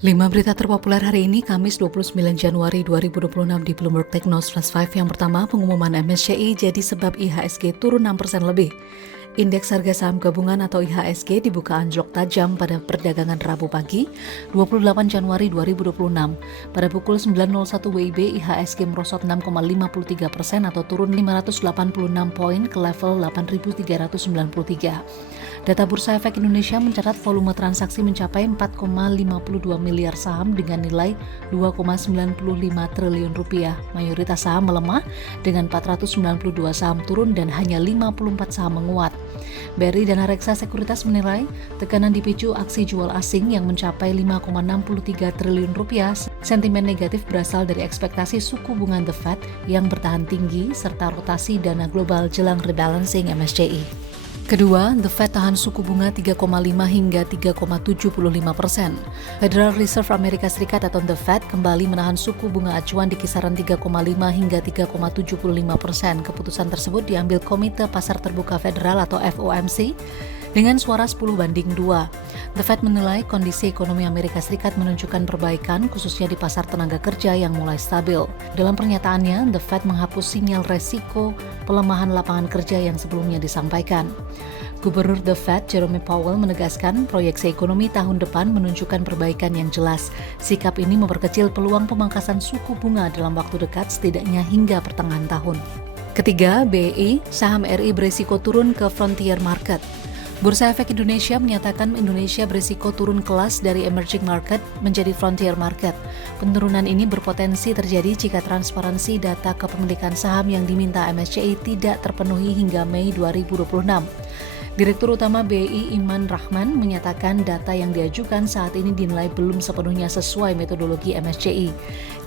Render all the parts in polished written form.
5 berita terpopuler hari ini, Kamis 29 Januari 2026 di Bloomberg Technos Flash 5. Yang pertama, pengumuman MSCI jadi sebab IHSG turun 6% lebih. Indeks harga saham gabungan atau IHSG dibuka anjlok tajam pada perdagangan Rabu pagi, 28 Januari 2026. Pada pukul 9.01 WIB, IHSG merosot 6,53% atau turun 586 poin ke level 8.393. Data Bursa Efek Indonesia mencatat volume transaksi mencapai 4,52 miliar saham dengan nilai 2,95 triliun rupiah. Mayoritas saham melemah dengan 492 saham turun dan hanya 54 saham menguat. BRI dan Reksa Sekuritas menilai tekanan dipicu aksi jual asing yang mencapai 5,63 triliun rupiah. Sentimen negatif berasal dari ekspektasi suku bunga The Fed yang bertahan tinggi serta rotasi dana global jelang rebalancing MSCI. Kedua, The Fed tahan suku bunga 3,5 hingga 3,75%. Federal Reserve Amerika Serikat atau The Fed kembali menahan suku bunga acuan di kisaran 3,5 hingga 3,75%. Keputusan tersebut diambil Komite Pasar Terbuka Federal atau FOMC dengan suara 10-2. The Fed menilai kondisi ekonomi Amerika Serikat menunjukkan perbaikan khususnya di pasar tenaga kerja yang mulai stabil. Dalam pernyataannya, The Fed menghapus sinyal resiko pelemahan lapangan kerja yang sebelumnya disampaikan. Gubernur The Fed, Jerome Powell, menegaskan proyeksi ekonomi tahun depan menunjukkan perbaikan yang jelas. Sikap ini memperkecil peluang pemangkasan suku bunga dalam waktu dekat setidaknya hingga pertengahan tahun. Ketiga, BEI, saham RI berisiko turun ke frontier market. Bursa Efek Indonesia menyatakan Indonesia berisiko turun kelas dari emerging market menjadi frontier market. Penurunan ini berpotensi terjadi jika transparansi data kepemilikan saham yang diminta MSCI tidak terpenuhi hingga Mei 2026. Direktur Utama BEI Iman Rahman menyatakan data yang diajukan saat ini dinilai belum sepenuhnya sesuai metodologi MSCI.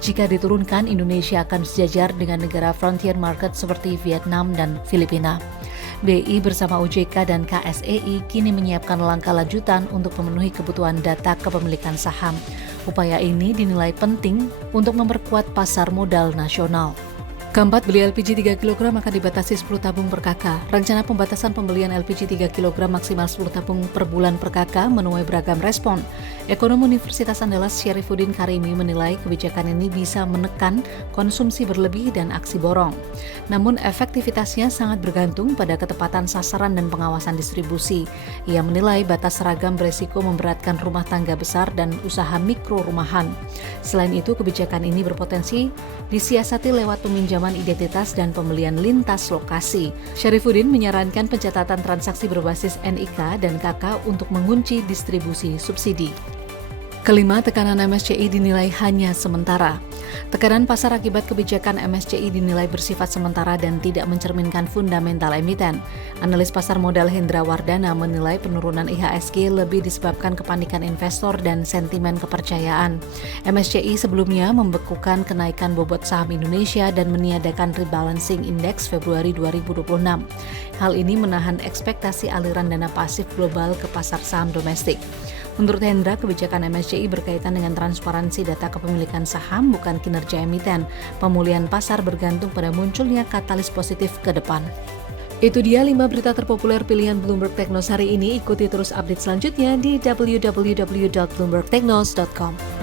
Jika diturunkan, Indonesia akan sejajar dengan negara frontier market seperti Vietnam dan Filipina. BI bersama OJK dan KSEI kini menyiapkan langkah lanjutan untuk memenuhi kebutuhan data kepemilikan saham. Upaya ini dinilai penting untuk memperkuat pasar modal nasional. Keempat, beli LPG 3 kg akan dibatasi 10 tabung per kakak. Rencana pembatasan pembelian LPG 3 kg maksimal 10 tabung per bulan per kakak menuai beragam respon. Ekonom Universitas Andalas Syarifuddin Karimi menilai kebijakan ini bisa menekan konsumsi berlebih dan aksi borong. Namun efektivitasnya sangat bergantung pada ketepatan sasaran dan pengawasan distribusi. Ia menilai batas seragam beresiko memberatkan rumah tangga besar dan usaha mikro rumahan. Selain itu, kebijakan ini berpotensi disiasati lewat peminjaman identitas dan pembelian lintas lokasi. Syarifuddin menyarankan pencatatan transaksi berbasis NIK dan KK untuk mengunci distribusi subsidi. Kelima, tekanan MSCI dinilai hanya sementara. Tekanan pasar akibat kebijakan MSCI dinilai bersifat sementara dan tidak mencerminkan fundamental emiten. Analis pasar modal Hendra Wardana menilai penurunan IHSG lebih disebabkan kepanikan investor dan sentimen kepercayaan. MSCI sebelumnya membekukan kenaikan bobot saham Indonesia dan meniadakan rebalancing index Februari 2026. Hal ini menahan ekspektasi aliran dana pasif global ke pasar saham domestik. Menurut Hendra, kebijakan MSCI berkaitan dengan transparansi data kepemilikan saham, bukan kinerja emiten. Pemulihan pasar bergantung pada munculnya katalis positif ke depan. Itu dia 5 berita terpopuler pilihan Bloomberg Technos hari ini. Ikuti terus update selanjutnya di www.bloombergtechnos.com.